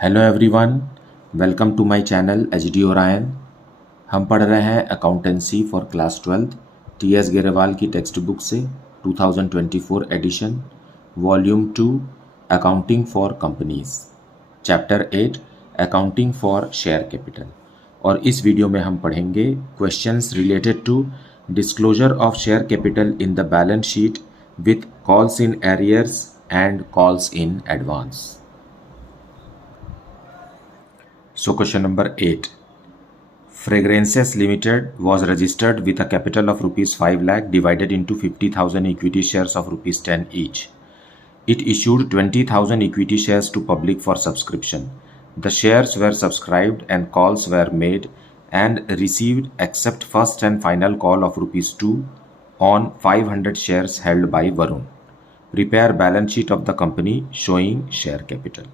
Hello everyone, welcome to my channel HD Orion. हम पढ़ रहे हैं accountancy for class 12 TS Grewal की टेक्स्ट बुक से 2024 edition volume 2 accounting for companies chapter 8 accounting for share capital. और इस वीडियो में हम पढ़ेंगे questions related to disclosure of share capital in the balance sheet with calls in arrears and calls in advance. So question number 8. Fragrances Limited was registered with a capital of rupees 5 lakh divided into 50,000 equity shares of rupees 10 each. It issued 20,000 equity shares to public for subscription. The shares were subscribed and calls were made and received except first and final call of rupees 2 on 500 shares held by Varun. Prepare balance sheet of the company showing share capital.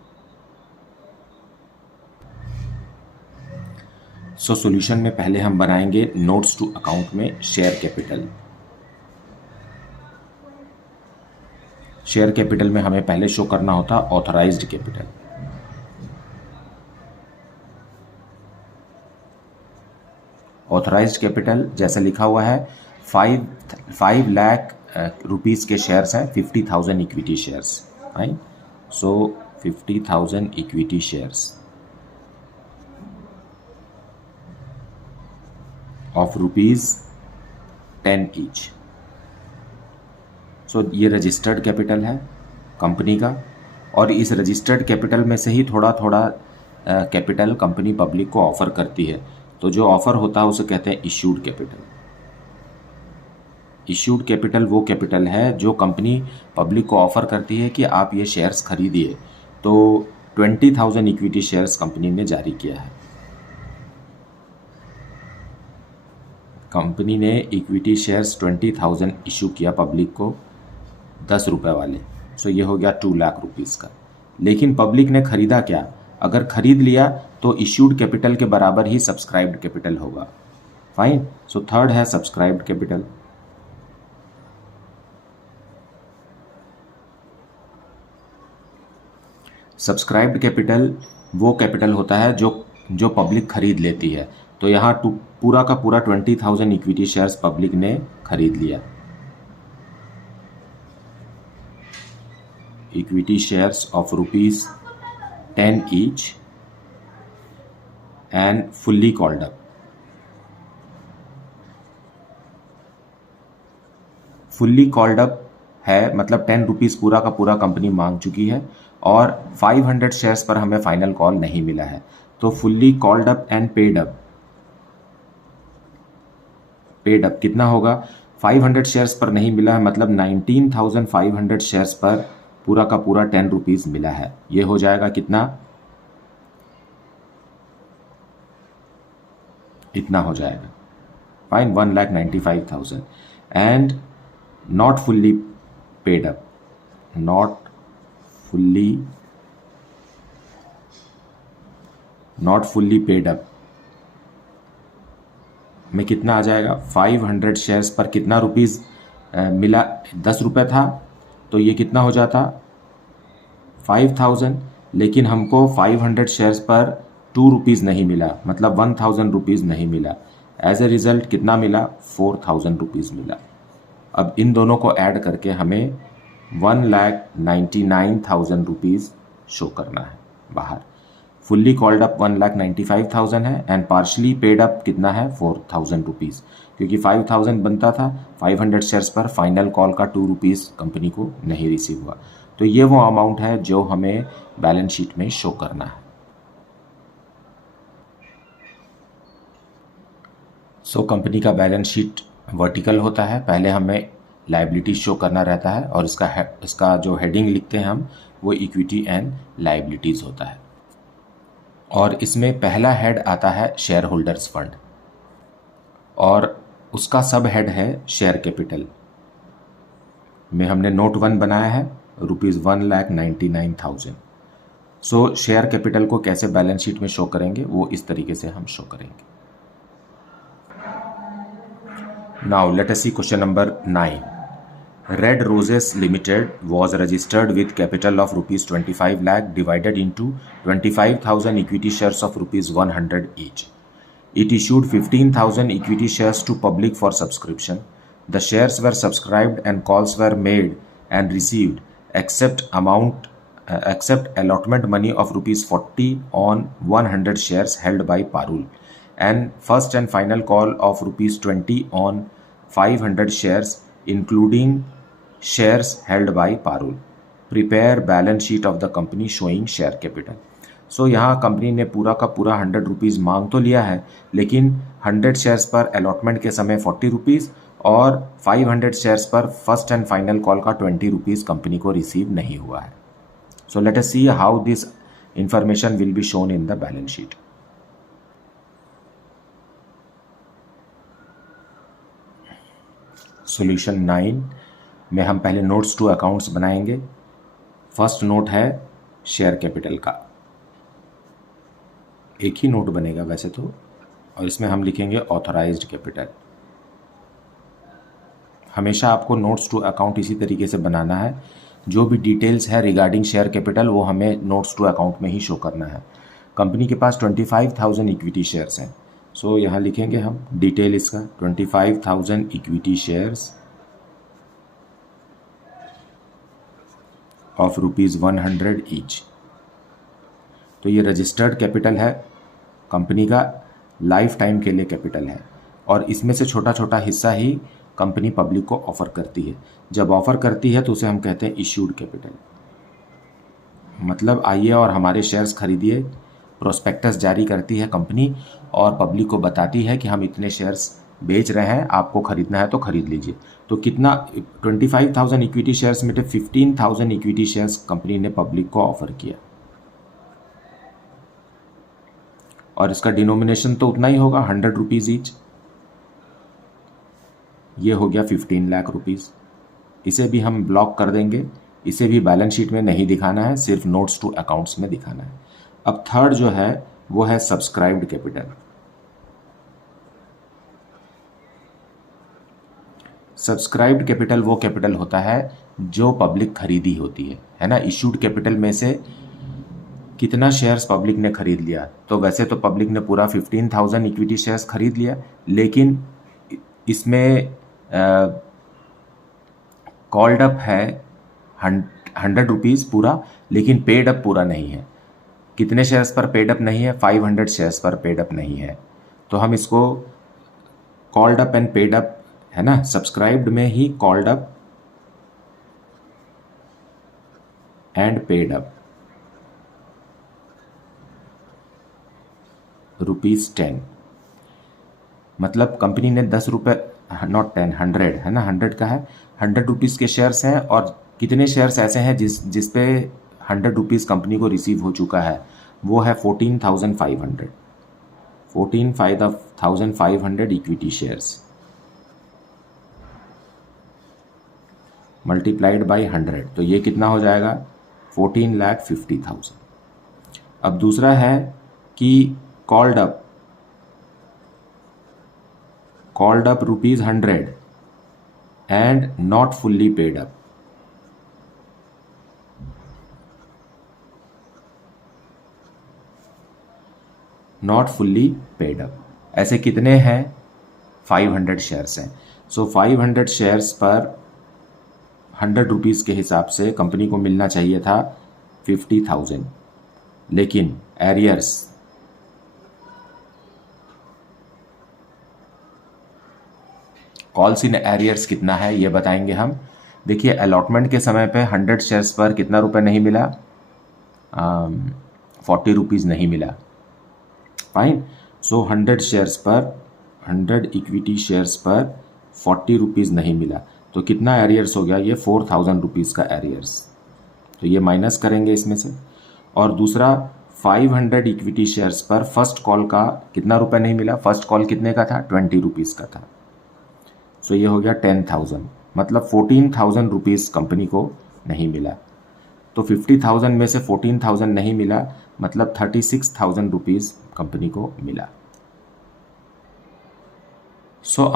So solution में पहले हम बनाएंगे notes to account में share capital. Share capital में हमें पहले show करना होता ऑथराइज्ड कैपिटल। ऑथराइज्ड कैपिटल जैसे लिखा हुआ है 5 लाख रुपीस के शेयर्स हैं, 50,000 equity shares, right. So 50,000 equity shares of rupees 10 each. So ये रजिस्टर्ड कैपिटल है कंपनी का, और इस रजिस्टर्ड कैपिटल में से ही थोड़ा थोड़ा कैपिटल कंपनी पब्लिक को ऑफर करती है। तो जो ऑफर होता है उसे कहते हैं इश्यूड कैपिटल। इश्यूड कैपिटल वो कैपिटल है जो कंपनी पब्लिक को ऑफर करती है कि आप ये शेयर्स खरीदिए। तो 20,000 इक्विटी शेयर्स कंपनी ने जारी किया है। कंपनी ने इक्विटी शेयर्स 20,000 इशू किया पब्लिक को 10 रुपये वाले। सो ये हो गया 2 लाख रुपीज़ का। लेकिन पब्लिक ने खरीदा क्या? अगर खरीद लिया तो इश्यूड कैपिटल के बराबर ही सब्सक्राइब्ड कैपिटल होगा। फाइन। सो थर्ड है सब्सक्राइब्ड कैपिटल। सब्सक्राइब्ड कैपिटल वो कैपिटल होता है जो पब्लिक खरीद लेती है। तो यहाँ पूरा का पूरा 20,000 इक्विटी शेयर्स पब्लिक ने खरीद लिया। Equity shares of rupees 10 each and fully called up. Fully called up है मतलब 10 रुपीज़ पूरा का पूरा कंपनी मांग चुकी है और 500 शेयर्स पर हमें फाइनल कॉल नहीं मिला है। तो fully called up and paid up कितना होगा? 500 शेयर्स पर नहीं मिला है मतलब 19,500 शेयर्स पर पूरा का पूरा 10 रुपीज़ मिला है। ये हो जाएगा कितना? इतना हो जाएगा। Fine. 1,95,000 and not fully paid up. Not fully paid up में कितना आ जाएगा? 500 शेयर्स पर कितना रुपीज़ मिला? 10 रुपये था तो ये कितना हो जाता? 5,000। लेकिन हमको 500 शेयर्स पर 2 रुपीज़ नहीं मिला मतलब 1,000 रुपीज़ नहीं मिला। एज ए रिज़ल्ट कितना मिला? 4,000 रुपीज़ मिला। अब इन दोनों को ऐड करके हमें 1,99,000 रुपीज़ शो करना है बाहर। फुल्ली कॉल्ड अप 1,95,000 है एंड पार्शली पेड अप कितना है? 4,000 रुपीज़। क्योंकि 5,000 बनता था, 500 शेयर्स पर फाइनल कॉल का 2 रुपीज़ कंपनी को नहीं रिसीव हुआ। तो ये वो अमाउंट है जो हमें बैलेंस शीट में शो करना है। सो कंपनी का बैलेंस शीट वर्टिकल होता है। पहले हमें लायबिलिटी शो करना रहता है और इसका जो हेडिंग लिखते हैं हम वो इक्विटी एंड लायबिलिटीज़ होता है। और इसमें पहला हेड आता है शेयर होल्डर्स फंड और उसका सब हेड है शेयर कैपिटल में हमने नोट 1 बनाया है रुपीज़ 1,99,000। सो शेयर कैपिटल को कैसे बैलेंस शीट में शो करेंगे वो इस तरीके से हम शो करेंगे। Now let us C question number 9। Red Roses Limited was registered with capital of rupees 25 lakh divided into 25,000 equity shares of rupees 100 each. It issued 15,000 equity shares to public for subscription. The shares were subscribed and calls were made and received except allotment money of rupees 40 on 100 shares held by Parul, and first and final call of rupees 20 on 500 shares including shares held by Parul. Prepare balance sheet of the company showing share capital. सो यहाँ company ने पूरा का पूरा 100 rupees मांग तो लिया है, लेकिन 100 शेयर्स पर अलॉटमेंट के समय 40 रुपीज़ और 500 शेयर्स पर फर्स्ट एंड फाइनल कॉल का 20 रुपीज़ कंपनी को रिसीव नहीं हुआ है. So let us see how this information will be shown in the balance sheet. Solution 9 में हम पहले नोट्स टू अकाउंट्स बनाएंगे. फर्स्ट नोट है शेयर कैपिटल का. एक ही नोट बनेगा वैसे तो, और इसमें हम लिखेंगे ऑथराइज्ड कैपिटल. हमेशा आपको नोट्स टू अकाउंट इसी तरीके से बनाना है. जो भी डिटेल्स है रिगार्डिंग शेयर कैपिटल वो हमें नोट्स टू अकाउंट में ही शो करना है. कंपनी के पास 25,000 इक्विटी शेयर्स हैं. सो यहाँ लिखेंगे हम डिटेल इसका 25,000 equity shares of rupees 100 each. तो ये रजिस्टर्ड कैपिटल है कंपनी का, लाइफ टाइम के लिए कैपिटल है, और इसमें से छोटा छोटा हिस्सा ही कंपनी पब्लिक को ऑफ़र करती है. जब ऑफ़र करती है तो उसे हम कहते हैं इश्यूड कैपिटल. मतलब आइए और हमारे शेयर्स खरीदिए. प्रोस्पेक्टस जारी करती है कंपनी और पब्लिक को बताती है कि हम इतने शेयर्स बेच रहे हैं, आपको खरीदना है तो खरीद लीजिए. तो कितना 25,000 इक्विटी शेयर्स में 15,000 इक्विटी शेयर्स कंपनी ने पब्लिक को ऑफ़र किया, और इसका डिनोमिनेशन तो उतना ही होगा 100 रुपीज़ ईच. ये हो गया 15 लाख रुपीज़. इसे भी हम ब्लॉक कर देंगे. इसे भी बैलेंस शीट में नहीं दिखाना है, सिर्फ नोट्स टू अकाउंट्स में दिखाना है. अब थर्ड जो है वो है सब्सक्राइब्ड कैपिटल. सब्सक्राइब्ड कैपिटल वो कैपिटल होता है जो पब्लिक खरीदी होती है ना. इश्यूड कैपिटल में से कितना शेयर्स पब्लिक ने खरीद लिया. तो वैसे तो पब्लिक ने पूरा 15,000 इक्विटी शेयर्स खरीद लिया, लेकिन इसमें कॉल्ड अप है 100 रुपीज़ पूरा, लेकिन पेड अप पूरा नहीं है. कितने शेयर्स पर पेड अप नहीं है? 500 शेयर्स पर पेड अप नहीं है. तो हम इसको called up and paid up है ना, सब्सक्राइब्ड में he called up and paid up ₹10. मतलब कंपनी ने 10 रुपये, नॉट 10, 100 है ना, 100 का है, 100 रुपीज़ के शेयर्स हैं. और कितने शेयर्स ऐसे हैं जिस पे 100 रुपीज़ कंपनी को रिसीव हो चुका है? वो है 14,500. 14,500 इक्विटी शेयर्स मल्टीप्लाइड बाई 100, तो ये कितना हो जाएगा? 14,50,000. अब दूसरा है कि called up rupees 100 and not fully paid up. Not fully paid up ऐसे कितने हैं? 500 शेयर्स हैं. सो 500 शेयर्स पर 100 रुपीज़ के हिसाब से कंपनी को मिलना चाहिए था 50,000, लेकिन एरियर्स कॉल्स इन एरियर्स कितना है ये बताएंगे हम. देखिए अलॉटमेंट के समय पे 100 शेयर्स पर कितना रुपए नहीं मिला? 40 रुपीज़ नहीं मिला. फाइन. सो 100 शेयर्स पर 100 इक्विटी शेयर्स पर 40 रुपीज़ नहीं मिला. तो कितना एरियर्स हो गया? ये 4,000 रुपीज़ का एरियर्स. तो ये माइनस करेंगे इसमें से. और दूसरा 500 इक्विटी शेयर्स पर फर्स्ट कॉल का कितना रुपए नहीं मिला? फर्स्ट कॉल कितने का था? 20 रुपीज़ का था. सो ये हो गया 10,000. मतलब 14,000 रुपीज़ कंपनी को नहीं मिला. तो 50,000 में से 14,000 नहीं मिला, मतलब 36,000 रुपीज़ कंपनी को मिला. सो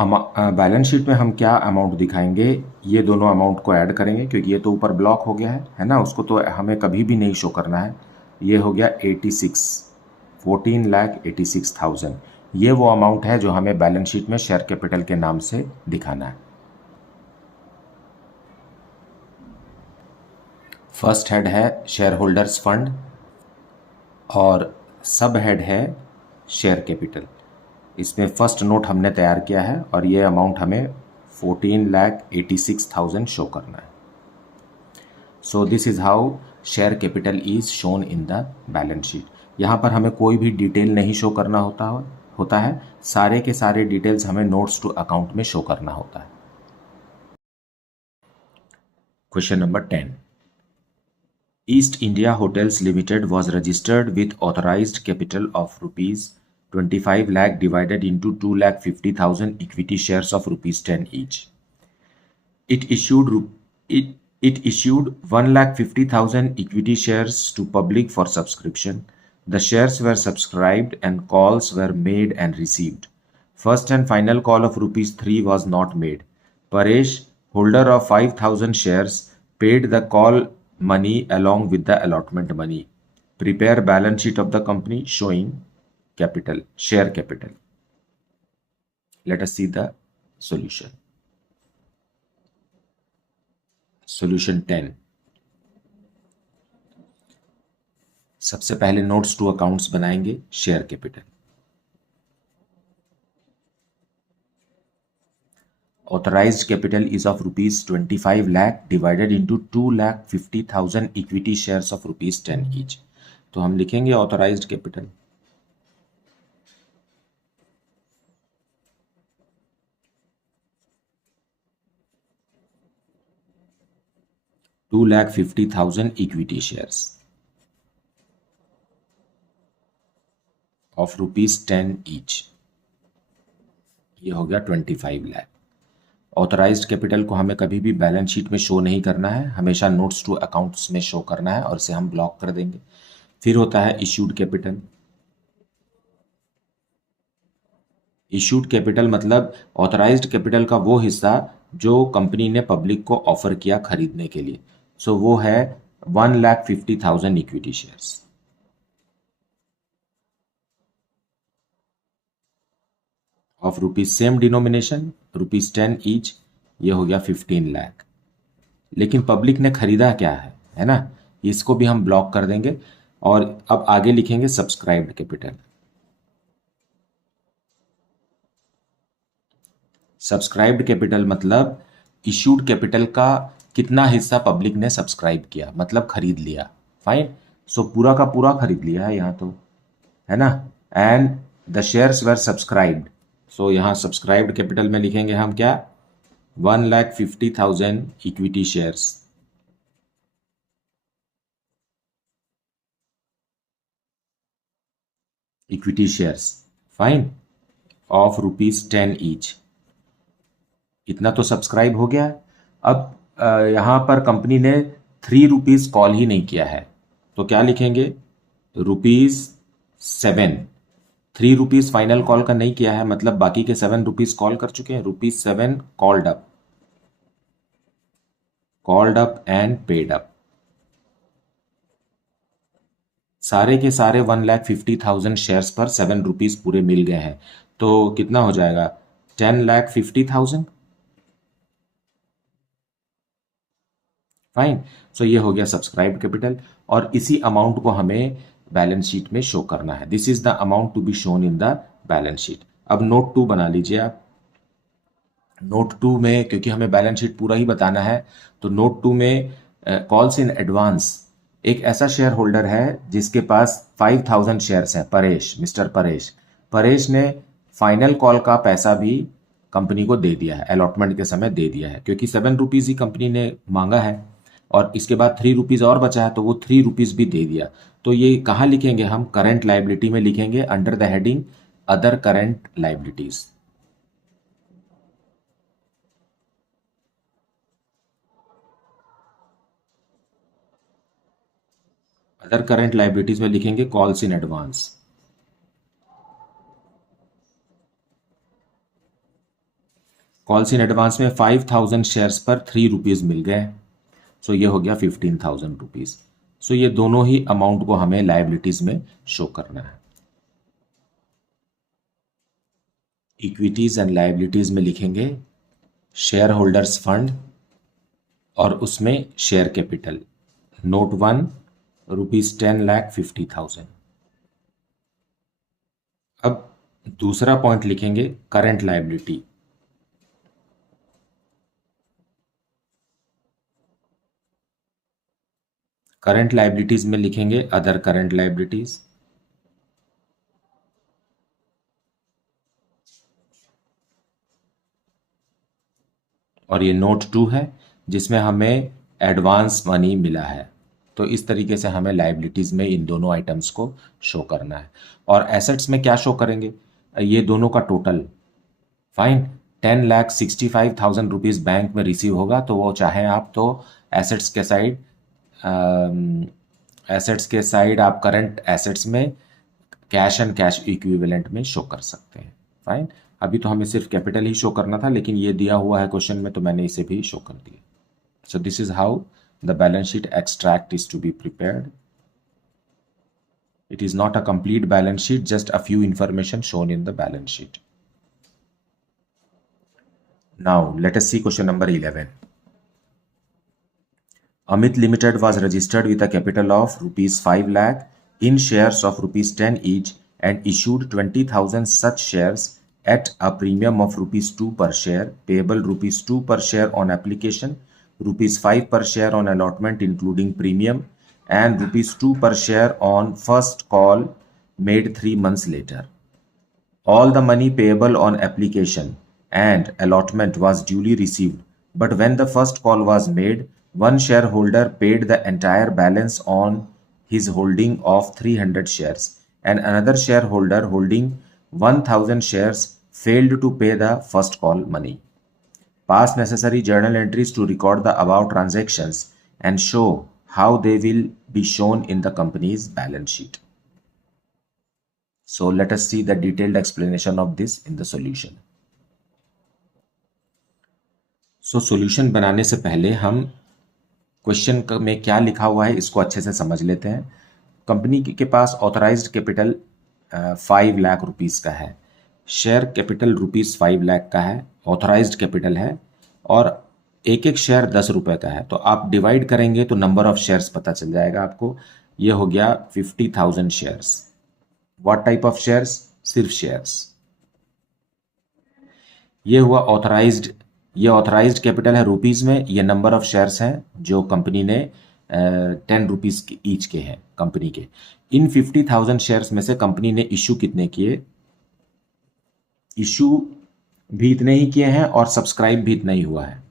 बैलेंस शीट में हम क्या अमाउंट दिखाएंगे, ये दोनों अमाउंट को ऐड करेंगे क्योंकि ये तो ऊपर ब्लॉक हो गया है ना, उसको तो हमें कभी भी नहीं शो करना है। ये हो गया 86, 14,86,000। ये वो अमाउंट है जो हमें बैलेंस शीट में शेयर कैपिटल के नाम से दिखाना है। फर्स्ट हेड है शेयर होल्डर्स फंड और सब हेड है शेयर कैपिटल। इसमें फर्स्ट नोट हमने तैयार किया है और ये अमाउंट हमें 14,86,000 शो करना है। So this is how share capital is shown in the balance sheet. यहाँ पर हमें कोई भी डिटेल नहीं शो करना होता है, सारे के सारे डिटेल्स हमें नोट्स टू अकाउंट में शो करना होता है। Question number 10, East India Hotels Limited was registered with authorized capital of rupees 25 lakh divided into 2,50,000 equity shares of rupees 10 each. It issued 1,50,000 equity shares to public for subscription. The shares were subscribed and calls were made and received. First and final call of rupees 3 was not made. Paresh, holder of 5,000 shares, paid the call money along with the allotment money. Prepare balance sheet of the company showing capital, share capital. Let us see the solution. Solution 10. सबसे पहले notes to accounts बनाएंगे share capital. Authorized capital is of rupees 25 lakh divided into 2,50,000 equity shares of rupees 10 each. तो हम लिखेंगे authorized capital, $2,50,000 equity shares of rupees 10 each. ये हो गया 25 lakh. Authorised capital को हमें कभी भी बैलेंस शीट में शो नहीं करना है, हमेशा नोट्स टू अकाउंट्स में शो करना है और इसे हम ब्लॉक कर देंगे। फिर होता है इश्यूड कैपिटल। इश्यूड कैपिटल मतलब ऑथराइज्ड कैपिटल का वो हिस्सा जो कंपनी ने पब्लिक को ऑफर किया खरीदने के लिए। सो वो है 1,50,000 equity shares of rupees same denomination rupees 10 each. ये हो गया 15 लाख। लेकिन पब्लिक ने खरीदा क्या है ना, इसको भी हम ब्लॉक कर देंगे और अब आगे लिखेंगे सब्सक्राइब्ड कैपिटल। सब्सक्राइब्ड कैपिटल मतलब इश्यूड कैपिटल का कितना हिस्सा पब्लिक ने सब्सक्राइब किया, मतलब खरीद लिया। फाइन, सो पूरा का पूरा खरीद लिया है यहाँ तो, है ना। And the shares were subscribed, so यहाँ सब्सक्राइब्ड कैपिटल में लिखेंगे हम क्या, 1,50,000 equity shares fine of rupees 10 each. इतना तो सब्सक्राइब हो गया है। अब यहाँ पर कंपनी ने 3 रुपीज कॉल ही नहीं किया है, तो क्या लिखेंगे, ₹7। 3 रुपीज फाइनल कॉल का नहीं किया है, मतलब बाकी के 7 रुपीज कॉल कर चुके हैं। ₹7 called up and paid up. सारे के सारे 1,50,000 शेयर्स पर 7 रुपीज पूरे मिल गए हैं, तो कितना हो जाएगा, 10,50,000। फाइन, सो ये हो गया सब्सक्राइब कैपिटल और इसी अमाउंट को हमें बैलेंस शीट में शो करना है। This is the amount to be shown in the balance sheet. अब नोट 2 बना लीजिए आप। नोट 2 में क्योंकि हमें बैलेंस शीट पूरा ही बताना है, तो नोट 2 में कॉल्स इन एडवांस एक ऐसा शेयर होल्डर है जिसके पास 5,000 शेयर्स हैं, परेश, मिस्टर परेश। परेश ने फाइनल कॉल का पैसा भी कंपनी को दे दिया है, अलॉटमेंट के समय दे दिया है, क्योंकि 7 रुपीज़ ही कंपनी ने मांगा है और इसके बाद 3 रुपीज़ और बचा है, तो वो 3 रुपीज़ भी दे दिया। तो ये कहाँ लिखेंगे हम, करंट लाइबिलिटी में लिखेंगे, under the heading other current liabilities. Other current liabilities में लिखेंगे calls in advance. Calls in advance में 5,000 शेयर्स पर 3 रुपीज़ मिल गए, सो ये हो गया 15,000 रुपीज़। सो ये दोनों ही अमाउंट को हमें लायबिलिटीज़ में शो करना है। इक्विटीज़ एंड लायबिलिटीज़ में लिखेंगे शेयर होल्डर्स फंड और उसमें शेयर कैपिटल, नोट 1 ₹10,50,000। अब दूसरा पॉइंट लिखेंगे करंट लायबिलिटी। करंट लायबिलिटीज में लिखेंगे अदर करंट लायबिलिटीज, और ये नोट 2 है जिसमें हमें एडवांस मनी मिला है। तो इस तरीके से हमें लायबिलिटीज में इन दोनों आइटम्स को शो करना है। और एसेट्स में क्या शो करेंगे, ये दोनों का टोटल। फाइन, 10,65,000 रुपीज़ बैंक में रिसीव होगा, तो वो चाहें आप तो एसेट्स के साइड आप करंट एसेट्स में कैश एंड कैश इक्विवेलेंट में शो कर सकते हैं। फाइन, अभी तो हमें सिर्फ कैपिटल ही शो करना था, लेकिन ये दिया हुआ है क्वेश्चन में तो मैंने इसे भी शो कर दिया। So this is how the balance sheet extract is to be prepared. It is not a complete balance sheet, just a few information shown in the balance sheet. Now, let us see question number 11. Amit Limited was registered with a capital of rupees 5 lakh in shares of rupees 10 each and issued 20,000 such shares at a premium of rupees 2 per share, payable rupees 2 per share on application, rupees 5 per share on allotment including premium, and rupees 2 per share on first call made 3 months later. All the money payable on application and allotment was duly received, but when the first call was made, one shareholder paid the entire balance on his holding of 300 shares, and another shareholder holding 1,000 shares failed to pay the first call money. Pass necessary journal entries to record the above transactions and show how they will be shown in the company's balance sheet. So let us see the detailed explanation of this in the solution. So solution बनाने से पहले हम question में क्या लिखा हुआ है इसको अच्छे से समझ लेते हैं। कंपनी के पास ऑथराइज्ड कैपिटल 5 लाख रुपीस का है, शेयर कैपिटल रुपीस 5 लाख का है, ऑथराइज्ड कैपिटल है, और एक एक शेयर 10 रुपए का है। तो आप डिवाइड करेंगे तो नंबर ऑफ शेयर्स पता चल जाएगा आपको। ये हो गया 50,000 shares. What type of shares? सिर्फ शेयर्स। ये हुआ ऑथराइज्ड, ये ऑथराइज्ड कैपिटल है रुपीज में, ये नंबर ऑफ शेयर्स हैं जो कंपनी ने 10 रुपीज ईच के हैं कंपनी के। इन 50,000 शेयर्स में से कंपनी ने इश्यू कितने किए? इश्यू भी इतने ही किए हैं और सब्सक्राइब भी इतना ही हुआ है।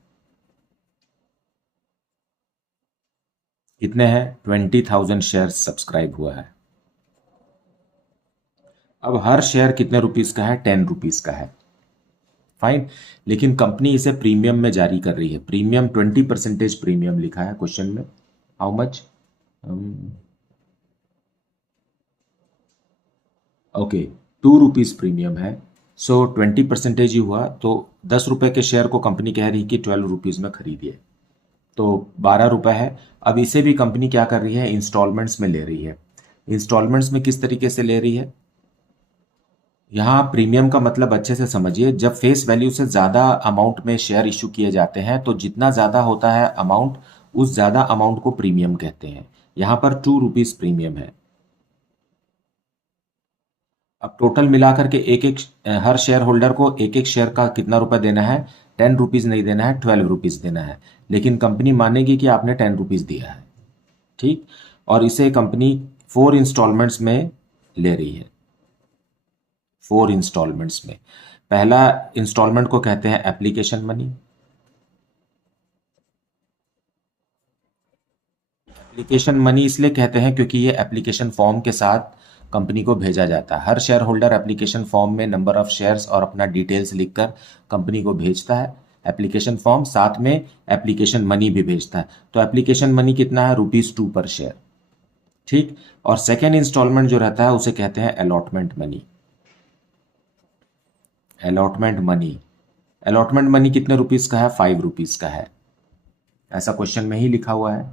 कितने हैं? 20,000 शेयर सब्सक्राइब हुआ है। अब हर शेयर कितने रुपीस का है? 10 रुपीस का है। फाइन, लेकिन कंपनी इसे प्रीमियम में जारी कर रही है। प्रीमियम 20% प्रीमियम लिखा है क्वेश्चन में। How much? Okay, 2 rupees premium है, सो 20% ही हुआ, तो 10 रुपए के शेयर को कंपनी कह रही कि 12 रुपीज में खरीदिए, तो 12 रुपए है। अब इसे भी कंपनी क्या कर रही है? इंस्टॉलमेंट्स में ले रही है। इंस्टॉलमेंट्स में किस तरीके से ले रही है? यहाँ प्रीमियम का मतलब अच्छे से समझिए। जब फेस वैल्यू से ज़्यादा अमाउंट में शेयर इशू किए जाते हैं तो जितना ज़्यादा होता है अमाउंट, उस ज़्यादा अमाउंट को प्रीमियम कहते हैं। यहाँ पर 2 रुपीज़ प्रीमियम है। अब टोटल मिलाकर के एक एक हर शेयर होल्डर को एक एक शेयर का कितना रुपए देना है? 10 रुपीज़ नहीं देना है, 12 रुपीज़ देना है। लेकिन कंपनी मानेगी कि आपने 10 रुपीज़ दिया है, ठीक। और इसे कंपनी 4 इंस्टॉलमेंट्स में ले रही है। 4 इंस्टॉलमेंट्स में। पहला इंस्टॉलमेंट को कहते हैं एप्लीकेशन मनी। एप्लीकेशन मनी इसलिए कहते हैं क्योंकि ये एप्लीकेशन फॉर्म के साथ कंपनी को भेजा जाता है। हर शेयर होल्डर एप्लीकेशन फॉर्म में नंबर ऑफ शेयर्स और अपना डिटेल्स लिखकर कंपनी को भेजता है। एप्लीकेशन फॉर्म साथ में एप्लीकेशन मनी भी भेजता है। तो एप्लीकेशन मनी कितना है? ₹2 पर शेयर, ठीक। और सेकेंड इंस्टॉलमेंट जो रहता है उसे कहते हैं allotment money. Allotment money allotment money कितने रुपीज़ का है? 5 रुपीज़ का है, ऐसा क्वेश्चन में ही लिखा हुआ है।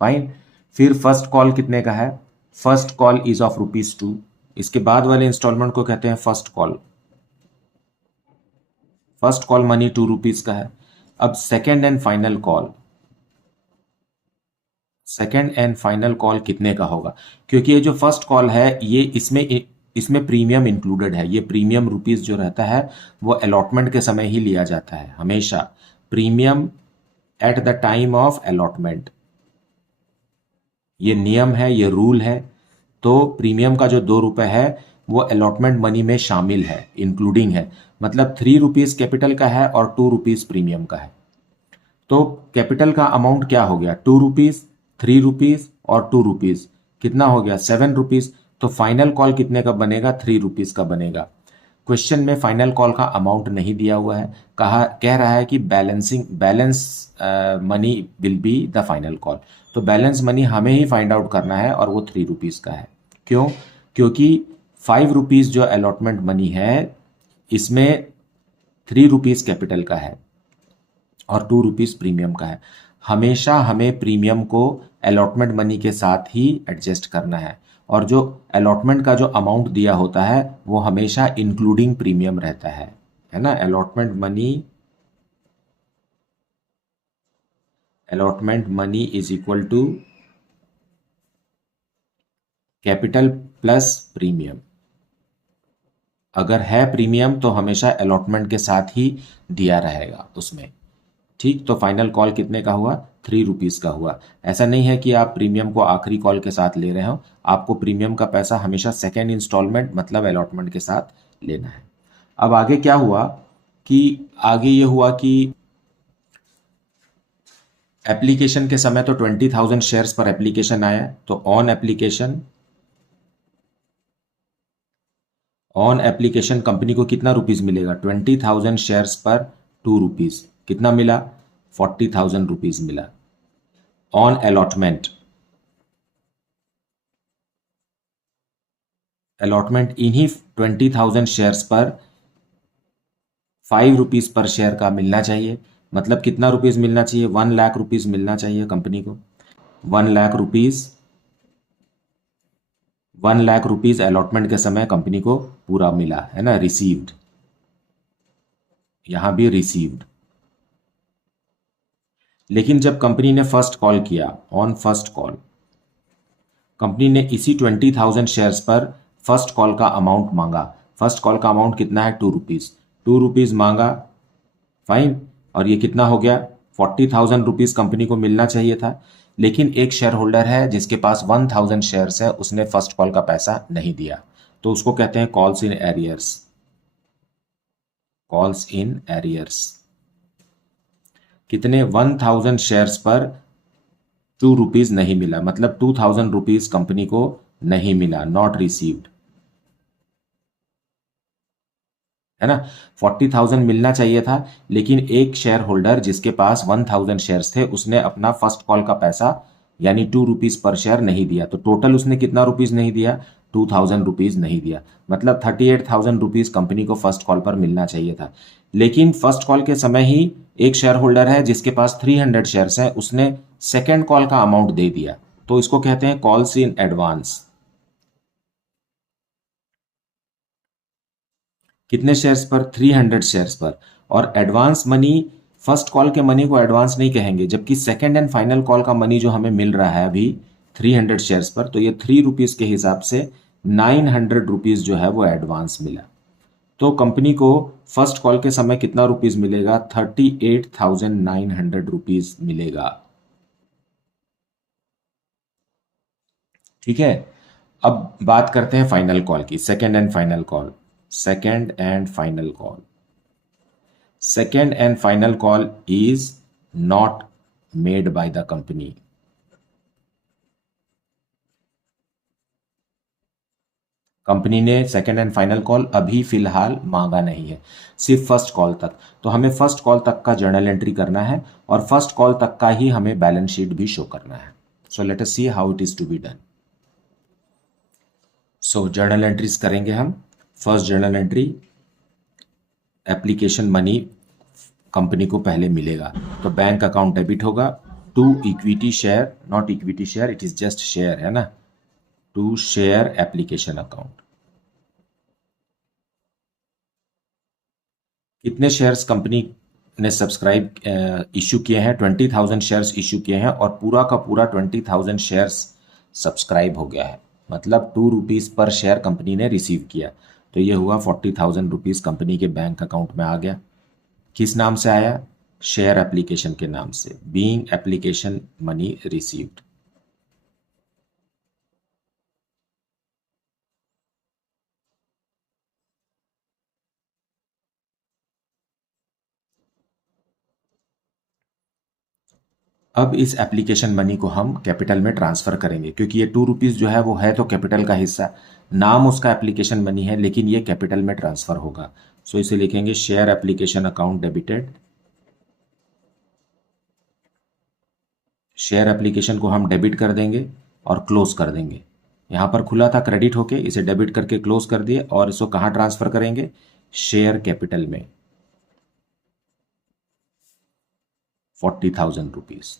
फाइन। फिर फर्स्ट कॉल कितने का है? First call is of ₹2। इसके बाद वाले इंस्टॉलमेंट को कहते हैं first call. First call money 2 rupees का है। अब second and final call, second and final call कितने का होगा? क्योंकि ये जो फर्स्ट कॉल है ये इसमें प्रीमियम इंक्लूडेड है। ये प्रीमियम रुपीज़ जो रहता है वो अलॉटमेंट के समय ही लिया जाता है हमेशा। Premium at the time of allotment, ये नियम है, ये रूल है। तो प्रीमियम का जो 2 रुपये है वो अलॉटमेंट मनी में शामिल है, इंक्लूडिंग है। मतलब 3 रुपीज़ कैपिटल का है और 2 रुपीज़ प्रीमियम का है। तो कैपिटल का अमाउंट क्या हो गया? 2 रुपीज़, 3 रुपीज़ और 2 रुपीज़, कितना हो गया? 7 रुपीज़। तो फाइनल कॉल कितने का बनेगा? 3 रुपीज़ का बनेगा। क्वेश्चन में फाइनल कॉल का अमाउंट नहीं दिया हुआ है, कह रहा है कि balance money will be the final call. तो बैलेंस मनी हमें ही फाइंड आउट करना है और वो 3 रुपीज़ का है। क्यों? क्योंकि 5 रुपीज़ जो अलॉटमेंट मनी है इसमें 3 रुपीज़ कैपिटल का है और 2 रुपीज़ प्रीमियम का है। हमेशा हमें प्रीमियम को अलॉटमेंट मनी के साथ ही एडजस्ट करना है, और जो अलॉटमेंट का जो अमाउंट दिया होता है वो हमेशा इंक्लूडिंग प्रीमियम रहता है ना। Allotment money is equal to capital plus premium. अगर है प्रीमियम तो हमेशा अलॉटमेंट के साथ ही दिया रहेगा उसमें। ठीक, तो फाइनल कॉल कितने का हुआ? 3 रुपीज़ का हुआ। ऐसा नहीं है कि आप प्रीमियम को आखिरी कॉल के साथ ले रहे हो, आपको प्रीमियम का पैसा हमेशा सेकेंड इंस्टॉलमेंट मतलब अलॉटमेंट के साथ लेना है। अब आगे क्या हुआ आगे ये हुआ कि एप्लीकेशन के समय तो 20,000 शेयर्स पर एप्लीकेशन आया, तो ऑन एप्लीकेशन कंपनी को कितना रुपीज़ मिलेगा? 20,000 शेयर्स पर 2 रुपीज़, कितना मिला? 40,000 रुपीज़ मिला। ऑन अलॉटमेंट इन्हीं 20,000 शेयर्स पर 5 रुपीज़ पर शेयर का मिलना चाहिए। मतलब कितना रुपीज़ मिलना चाहिए? 1 लाख रुपीज़ मिलना चाहिए कंपनी को। 1 lakh rupees, 1 lakh rupees allotment के समय कंपनी को पूरा मिला है ना, रिसीव्ड। यहां भी रिसीव्ड। लेकिन जब कंपनी ने फर्स्ट कॉल किया, ऑन फर्स्ट कॉल, कंपनी ने इसी 20,000 शेयर्स पर फर्स्ट कॉल का अमाउंट मांगा। फर्स्ट कॉल का अमाउंट कितना है? 2 रुपीज़। 2 रुपीज़ मांगा, फाइन। और ये कितना हो गया? 40,000 रुपीज़ कंपनी को मिलना चाहिए था। लेकिन एक शेयर होल्डर है जिसके पास 1,000 शेयर्स है, उसने फर्स्ट कॉल का पैसा नहीं दिया, तो उसको कहते हैं calls in arrears. Calls in arrears. कितने? 1,000 शेयर्स पर 2 रुपीज़ नहीं मिला, मतलब 2,000 रुपीज़ कंपनी को नहीं मिला, नॉट रिसीव्ड, है ना। 40,000 मिलना चाहिए था, लेकिन एक शेयर होल्डर जिसके पास 1,000 शेयर्स थे उसने अपना फर्स्ट कॉल का पैसा यानी 2 रुपीज़ पर शेयर नहीं दिया। तो टोटल उसने कितना रुपीज़ नहीं दिया? 2,000 रुपीज़ नहीं दिया। मतलब 38,000 रुपीज़ कंपनी को फर्स्ट कॉल पर मिलना चाहिए था। लेकिन फर्स्ट कॉल के समय ही एक शेयर होल्डर है जिसके पास 300 शेयर्स हैं, उसने सेकेंड कॉल का अमाउंट दे दिया, तो इसको कहते हैं कॉल्स इन एडवांस। कितने शेयर्स पर? 300 शेयर्स पर। और एडवांस मनी, फर्स्ट कॉल के मनी को एडवांस नहीं कहेंगे, जबकि सेकेंड एंड फाइनल कॉल का मनी जो हमें मिल रहा है अभी 300 शेयर्स पर, तो ये 3 रुपीज़ के हिसाब से 900 रुपीज़ जो है वो एडवांस मिला। तो कंपनी को फर्स्ट कॉल के समय कितना रुपीज़ मिलेगा? 38,900 रुपीज़ मिलेगा। ठीक है, अब बात करते हैं फाइनल कॉल की, second and final call. Second and final call, second and final call is not made by the company। Company ने सेकेंड एंड फाइनल कॉल अभी फिलहाल मांगा नहीं है, सिर्फ फर्स्ट कॉल तक। तो हमें फर्स्ट कॉल तक का जर्नल एंट्री करना है और फर्स्ट कॉल तक का ही हमें बैलेंस शीट भी शो करना है। So let us see how it is to be done. So journal entries करेंगे हम। First journal entry, application money company को पहले मिलेगा। तो बैंक अकाउंट डेबिट होगा to equity share, not equity share, it is just share, है ना, to share application account. कितने शेयर्स कंपनी ने सब्सक्राइब इशू किए हैं? 20,000 शेयर्स इशू किए हैं और पूरा का पूरा 20,000 शेयर्स सब्सक्राइब हो गया है, मतलब ₹2 पर शेयर कंपनी ने रिसीव किया। तो ये हुआ 40,000 रुपीज़ कंपनी के बैंक अकाउंट में आ गया। किस नाम से आया? शेयर एप्लीकेशन के नाम से, बीइंग एप्लीकेशन मनी रिसीव्ड। अब इस एप्लीकेशन मनी को हम कैपिटल में ट्रांसफ़र करेंगे, क्योंकि ये ₹2 जो है वो है तो कैपिटल का हिस्सा, नाम उसका एप्लीकेशन मनी है, लेकिन ये कैपिटल में ट्रांसफ़र होगा। सो इसे लिखेंगे share application account debited. Share application को हम डेबिट कर देंगे और क्लोज कर देंगे। यहाँ पर खुला था क्रेडिट होके, इसे डेबिट करके क्लोज कर दिए और इसको कहाँ ट्रांसफ़र करेंगे? शेयर कैपिटल में, 40,000 रुपीज़,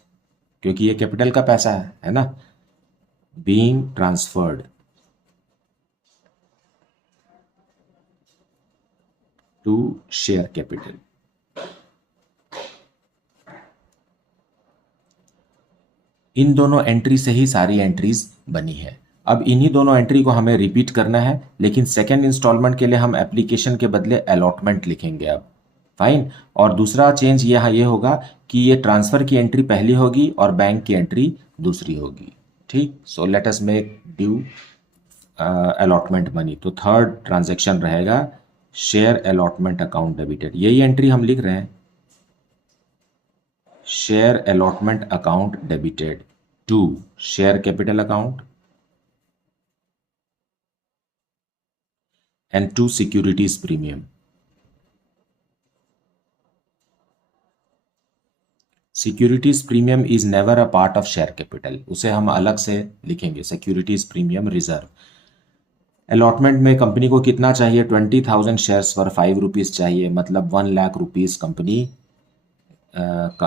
क्योंकि ये कैपिटल का पैसा है ना। Being transferred to share capital. इन दोनों एंट्री से ही सारी एंट्रीज बनी है। अब इन्हीं दोनों एंट्री को हमें रिपीट करना है, लेकिन सेकेंड इंस्टॉलमेंट के लिए हम एप्लीकेशन के बदले अलॉटमेंट लिखेंगे अब। फाइन। और दूसरा चेंज यहाँ ये होगा कि ये ट्रांसफ़र की एंट्री पहली होगी और बैंक की एंट्री दूसरी होगी। ठीक। So let us make due allotment money. तो थर्ड ट्रांजेक्शन रहेगा शेयर अलॉटमेंट अकाउंट डेबिटेड। यही एंट्री हम लिख रहे हैं, share allotment account debited to share capital account and to securities premium. Securities premium is never a part of share capital, उसे हम अलग से लिखेंगे, सिक्योरिटीज प्रीमियम रिजर्व। अलॉटमेंट में कंपनी को कितना चाहिए? 20,000 शेयर्स पर ₹5 चाहिए, मतलब 1 lakh rupees company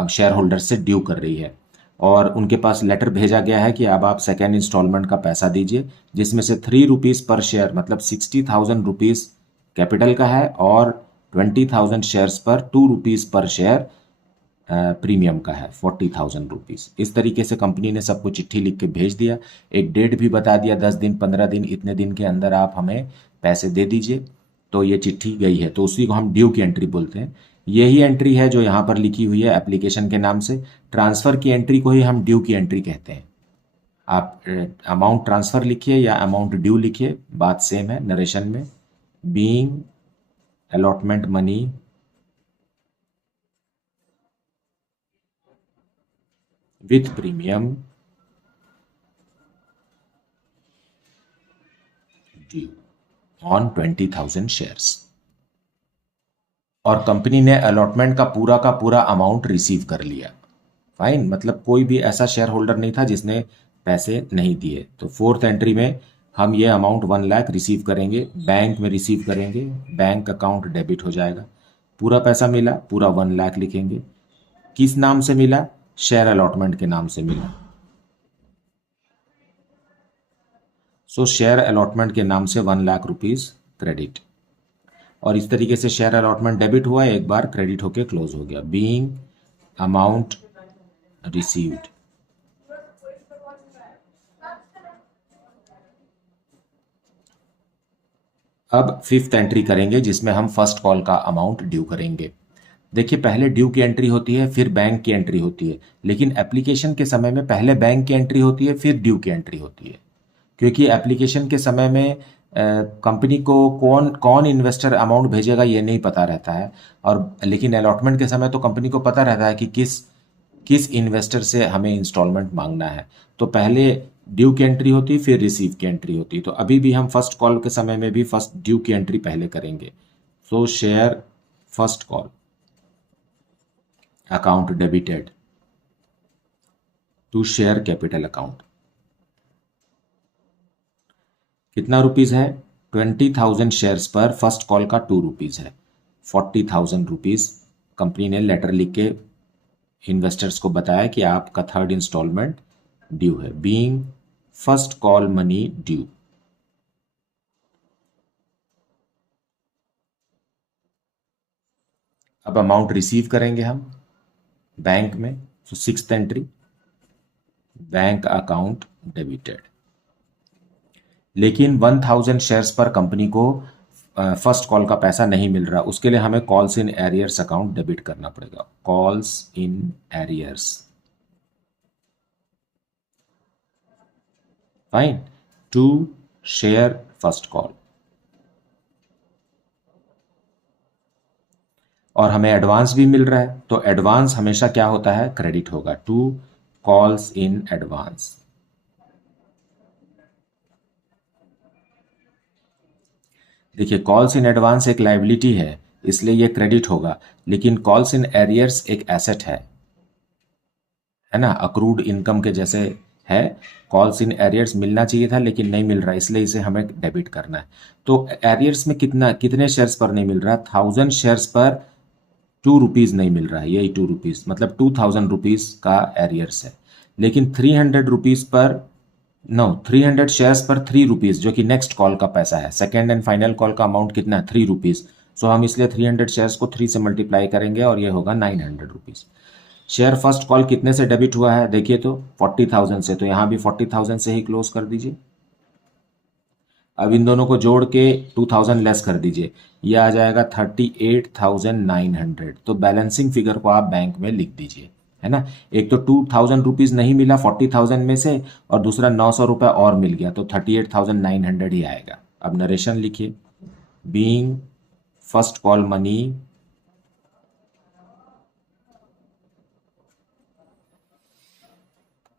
share holder से ड्यू कर रही है और उनके पास लेटर भेजा गया है कि अब आप सेकेंड इंस्टॉलमेंट का पैसा दीजिए, जिसमें से ₹3 पर शेयर, मतलब 60,000 रुपीज़ कैपिटल का है और 20,000 शेयर्स पर ₹2 पर शेयर प्रीमियम का है, 40,000 रुपीज़। इस तरीके से कंपनी ने सबको चिट्ठी लिख के भेज दिया, एक डेट भी बता दिया, 10 दिन 15 दिन, इतने दिन के अंदर आप हमें पैसे दे दीजिए। तो ये चिट्ठी गई है, तो उसी को हम ड्यू की एंट्री बोलते हैं। यही एंट्री है जो यहाँ पर लिखी हुई है एप्लीकेशन के नाम से। ट्रांसफ़र की एंट्री को ही हम ड्यू की एंट्री कहते हैं। आप अमाउंट ट्रांसफ़र लिखिए या अमाउंट ड्यू लिखिए, बात सेम है नरेशन में। Being allotment money with premium due on 20,000 shares. और कंपनी ने अलॉटमेंट का पूरा अमाउंट रिसीव कर लिया। फाइन, मतलब कोई भी ऐसा शेयर होल्डर नहीं था जिसने पैसे नहीं दिए। तो फोर्थ एंट्री में हम ये अमाउंट 1 लाख रिसीव करेंगे, बैंक में रिसीव करेंगे, बैंक अकाउंट डेबिट हो जाएगा, पूरा पैसा मिला, पूरा 1 लाख लिखेंगे। किस नाम से मिला? शेयर अलॉटमेंट के नाम से मिला। सो शेयर अलॉटमेंट के नाम से 1 लाख रुपीज़ क्रेडिट, और इस तरीके से शेयर अलॉटमेंट डेबिट हुआ, एक बार क्रेडिट होके क्लोज हो गया। Being amount received. अब फिफ्थ एंट्री करेंगे जिसमें हम फर्स्ट कॉल का अमाउंट ड्यू करेंगे। देखिए, पहले ड्यू की एंट्री होती है, फिर बैंक की एंट्री होती है, लेकिन एप्लीकेशन के समय में पहले बैंक की एंट्री होती है, फिर ड्यू की एंट्री होती है, क्योंकि एप्लीकेशन के समय में कंपनी को कौन कौन इन्वेस्टर अमाउंट भेजेगा ये नहीं पता रहता है, और लेकिन अलॉटमेंट के समय तो कंपनी को पता रहता है कि किस किस इन्वेस्टर से हमें इंस्टॉलमेंट मांगना है। तो पहले ड्यू की एंट्री होती, फिर रिसीव की एंट्री होती। तो अभी भी हम फर्स्ट कॉल के समय में भी फर्स्ट ड्यू की एंट्री पहले करेंगे। So share first call account debited to share capital account. कितना रुपीज़ है? 20,000 शेयर्स पर फर्स्ट कॉल का ₹2 है, 40,000 रुपीज़ कंपनी ने लेटर लिख के इन्वेस्टर्स को बताया कि आपका थर्ड इंस्टॉलमेंट ड्यू है, being first call money due. अब अमाउंट रिसीव करेंगे हम बैंक में, तो sixth entry, bank account debited. लेकिन 1000 शेयर्स पर कंपनी को फर्स्ट कॉल का पैसा नहीं मिल रहा, उसके लिए हमें calls in arrears account debit करना पड़ेगा, calls in arrears. Fine, to share first call. और हमें एडवांस भी मिल रहा है, तो एडवांस हमेशा क्या होता है, क्रेडिट होगा, टू कॉल्स इन एडवांस। देखिए कॉल्स इन एडवांस एक लायबिलिटी है, इसलिए ये क्रेडिट होगा, लेकिन कॉल्स इन एरियर्स एक एसेट है ना, अक्रूड इनकम के जैसे है। कॉल्स इन एरियर्स मिलना चाहिए था लेकिन नहीं मिल रहा, इसलिए इसे हमें डेबिट करना है। तो एरियर्स में कितने शेयर्स पर नहीं मिल रहा, 1000 शेयर्स पर ₹2 नहीं मिल रहा है, यही ₹2, मतलब 2000 रुपीज़ का एरियर्स है। लेकिन 300 रुपीज़ पर, नो 300 शेयर्स पर ₹3, जो कि नेक्स्ट कॉल का पैसा है, सेकेंड एंड फाइनल कॉल का अमाउंट कितना है, ₹3। सो हम इसलिए 300 शेयर्स को 3 से मल्टीप्लाई करेंगे और ये होगा ₹900। शेयर फर्स्ट कॉल कितने से डेबिट हुआ है, देखिए तो 40,000 से, तो यहाँ भी 40,000 से ही क्लोज कर दीजिए। अब इन दोनों को जोड़ के 2000 लेस कर दीजिए, ये आ जाएगा 38,900। तो बैलेंसिंग फिगर को आप बैंक में लिख दीजिए, है ना। एक तो 2000 रुपीज़ नहीं मिला 40,000 में से, और दूसरा 900 रुपये और मिल गया, तो 38,900 ही आएगा। अब नरेशन लिखिए, being first call money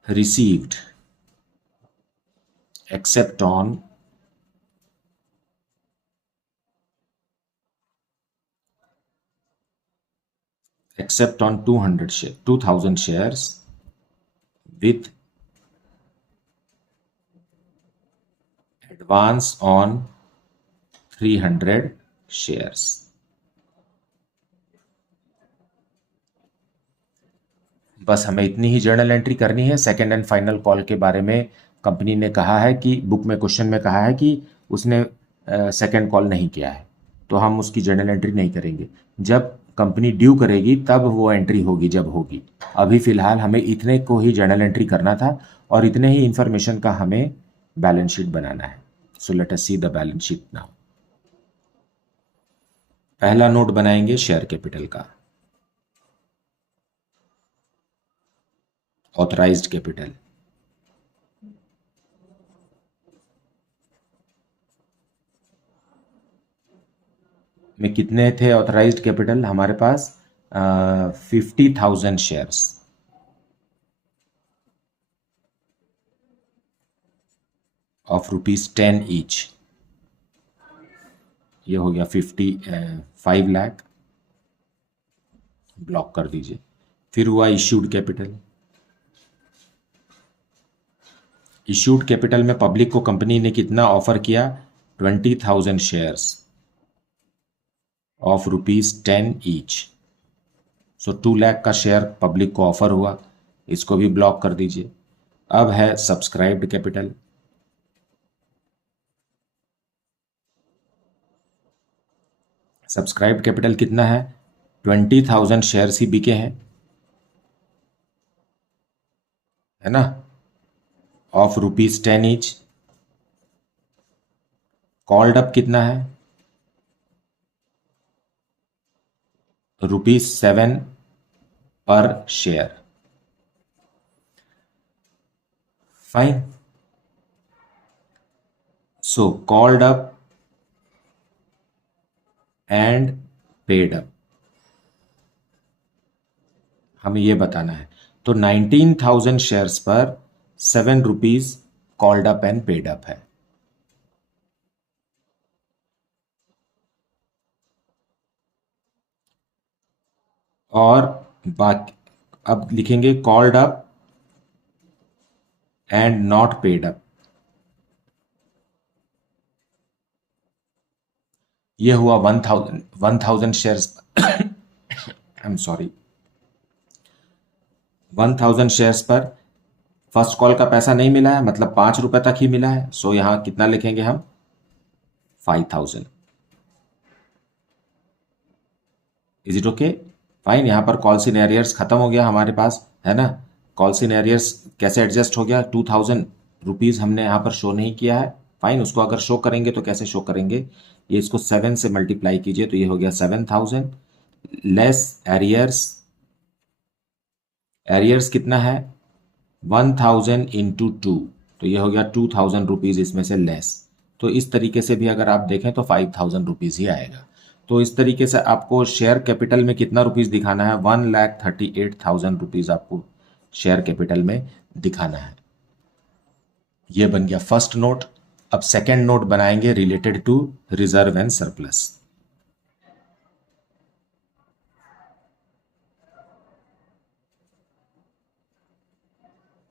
received except on except on 2000 shares with advance on 300 shares। बस हमें इतनी ही जर्नल एंट्री करनी है। सेकेंड एंड फाइनल कॉल के बारे में कंपनी ने कहा है कि बुक में क्वेश्चन में कहा है कि उसने सेकेंड कॉल नहीं किया है, तो हम उसकी जर्नल एंट्री नहीं करेंगे। जब कंपनी ड्यू करेगी तब वो एंट्री होगी, जब होगी। अभी फ़िलहाल हमें इतने को ही जर्नल एंट्री करना था और इतने ही इंफॉर्मेशन का हमें बैलेंस शीट बनाना है। So let us see the balance sheet now. पहला नोट बनाएंगे शेयर कैपिटल का, ऑथराइज्ड कैपिटल। में कितने थे ऑथराइज्ड कैपिटल हमारे पास, 50,000 शेयर्स। ऑफ ₹10 ईच, ये हो गया 5 लाख, ब्लॉक कर दीजिए। फिर हुआ इश्यूड कैपिटल। इश्यूड कैपिटल में पब्लिक को कंपनी ने कितना ऑफर किया, 20,000 शेयर्स ऑफ ₹10 ईच। सो 2 लाख का शेयर पब्लिक को ऑफर हुआ, इसको भी ब्लॉक कर दीजिए। अब है सब्सक्राइब्ड कैपिटल। सब्सक्राइब्ड कैपिटल कितना है, 20,000 शेयर्स ही बिके हैं, है ना, ऑफ ₹10 ईच। कॉल्ड अप कितना है, ₹7 पर share. Fine, so called up and paid up, हमें ये बताना है। तो 19,000 शेयर्स पर ₹7 called up and paid up है। और बाकी अब लिखेंगे called up and not paid up. ये हुआ 1000 shares I am sorry, 1000 shares पर फर्स्ट कॉल का पैसा नहीं मिला है, मतलब 5 रुपए तक ही मिला है। सो यहाँ कितना लिखेंगे हम, 5000। Is it okay? फाइन। यहाँ पर कॉल्स इन एरियर्स खत्म हो गया हमारे पास, है ना। कॉल्स इन एरियर्स कैसे एडजस्ट हो गया, 2000 रुपीज़ हमने यहाँ पर शो नहीं किया है। फाइन, उसको अगर शो करेंगे तो कैसे शो करेंगे, ये इसको 7 से मल्टीप्लाई कीजिए तो ये हो गया 7000 लेस एरियर्स। एरियर्स कितना है, 1000 इंटू 2, तो ये हो गया 2000 रुपीज़ इसमें से लेस। तो इस तरीके से भी अगर आप देखें तो 5000 रुपीज़ ही आएगा। तो इस तरीके से आपको शेयर कैपिटल में कितना रुपीज़ दिखाना है, 1,38,000 रुपीज़ आपको शेयर कैपिटल में दिखाना है। ये बन गया फर्स्ट नोट। अब सेकेंड नोट बनाएंगे related to reserve and surplus.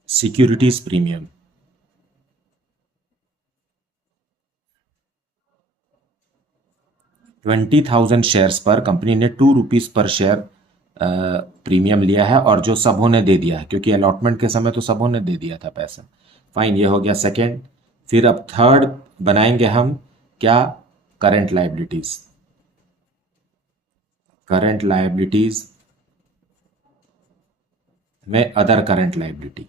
Securities premium, $20,000 shares पर कंपनी ने ₹2 पर शेयर प्रीमियम लिया है, और जो सबों ने दे दिया है, क्योंकि अलॉटमेंट के समय तो सबों ने दे दिया था पैसा। फाइन, ये हो गया सेकेंड। फिर अब थर्ड बनाएंगे हम क्या, करंट लायबिलिटीज। करंट लायबिलिटीज में other current liability,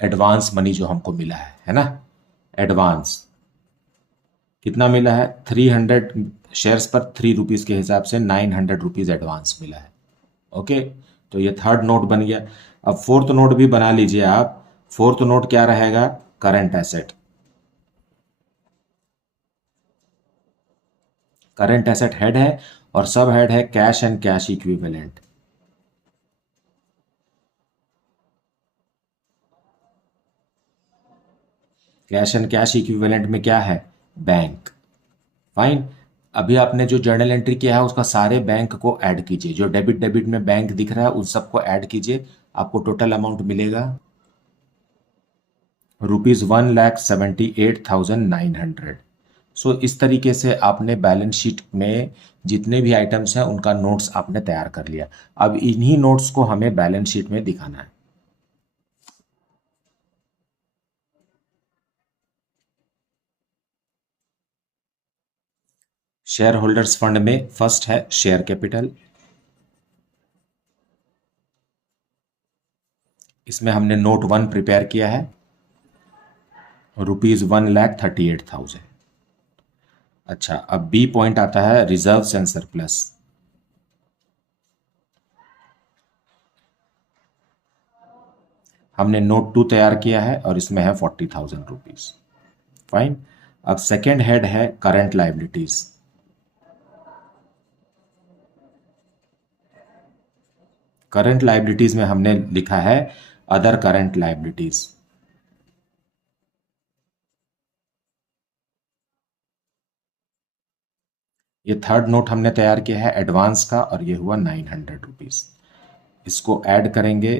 advance money जो हमको मिला है ना, एडवांस कितना मिला है, 300 शेयर्स पर ₹3 के हिसाब से ₹900 एडवांस मिला है। ओके, तो ये थर्ड नोट बन गया। अब फोर्थ नोट भी बना लीजिए आप। फोर्थ नोट क्या रहेगा, current asset. Current asset head है और सब हेड है cash and cash equivalent. Cash and cash equivalent में क्या है, बैंक। फाइन, अभी आपने जो जर्नल एंट्री किया है उसका सारे बैंक को ऐड कीजिए, जो डेबिट डेबिट में बैंक दिख रहा है उन सबको ऐड कीजिए, आपको टोटल अमाउंट मिलेगा ₹1,78,900। सो इस तरीके से आपने बैलेंस शीट में जितने भी आइटम्स हैं उनका नोट्स आपने तैयार कर लिया। अब इन्हीं नोट्स को हमें बैलेंस शीट में दिखाना है। शेयर होल्डर्स फंड में फर्स्ट है शेयर कैपिटल। इसमें हमने नोट 1 प्रिपेयर किया है, ₹1,38,000। अच्छा, अब बी पॉइंट आता है रिजर्व्स एंड सरप्लस। हमने नोट 2 तैयार किया है और इसमें है ₹40,000। फाइन, अब सेकेंड हेड है करंट लायबिलिटीज। करंट लायबिलिटीज में हमने लिखा है अदर करंट लायबिलिटीज। ये थर्ड नोट हमने तैयार किया है एडवांस का, और ये हुआ ₹900। इसको ऐड करेंगे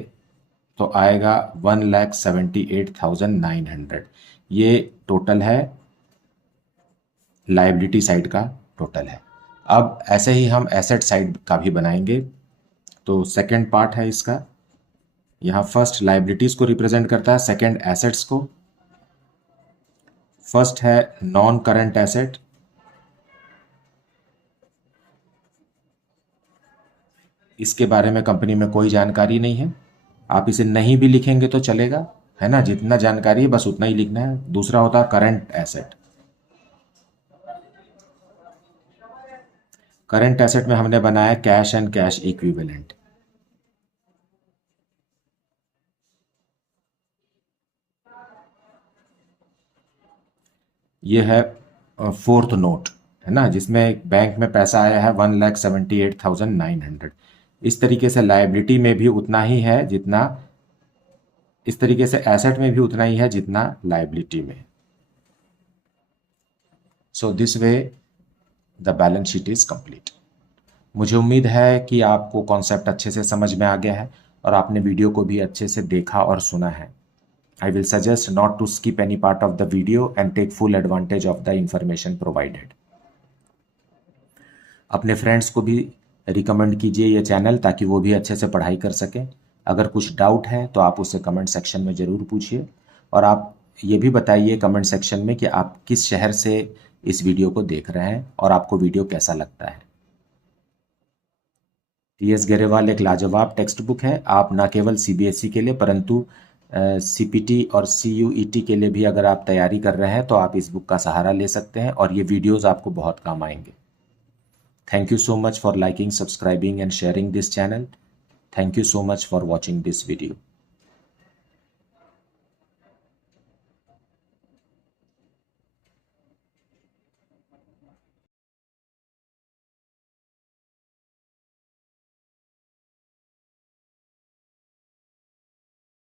तो आएगा 1,78,900। ये टोटल है, लायबिलिटी साइड का टोटल है। अब ऐसे ही हम एसेट साइड का भी बनाएंगे। तो सेकेंड पार्ट है इसका, यहाँ फर्स्ट लायबिलिटीज को रिप्रेजेंट करता है, सेकेंड एसेट्स को। फर्स्ट है नॉन करंट एसेट, इसके बारे में कंपनी में कोई जानकारी नहीं है, आप इसे नहीं भी लिखेंगे तो चलेगा, है ना। जितना जानकारी है बस उतना ही लिखना है। दूसरा होता है करंट एसेट। करंट एसेट में हमने बनाया कैश एंड कैश इक्विवेलेंट। ये है फोर्थ नोट, है ना, जिसमें बैंक में पैसा आया है 1,78,900। इस तरीके से लायबिलिटी में भी उतना ही है जितना, इस तरीके से एसेट में भी उतना ही है जितना लायबिलिटी में। So this way the balance sheet is complete. मुझे उम्मीद है कि आपको कॉन्सेप्ट अच्छे से समझ में आ गया है और आपने वीडियो को भी अच्छे से देखा और सुना है। I will suggest not to skip any part of the video and take full advantage of the information provided. अपने फ्रेंड्स को भी रिकमेंड कीजिए ये चैनल, ताकि वो भी अच्छे से पढ़ाई कर सकें। अगर कुछ डाउट है तो आप उसे कमेंट सेक्शन में ज़रूर पूछिए, और आप ये भी बताइए कमेंट सेक्शन में कि आप किस शहर से इस वीडियो को देख रहे हैं और आपको वीडियो कैसा लगता है। टी.एस. गरेवाल एक लाजवाब टेक्स्ट बुक है। आप न केवल CBSE के लिए परंतु CPT और CUET के लिए भी अगर आप तैयारी कर रहे हैं तो आप इस बुक का सहारा ले सकते हैं, और ये वीडियोज़ आपको बहुत काम आएंगे। Thank you so much for liking, subscribing and sharing this channel. Thank you so much for watching this video.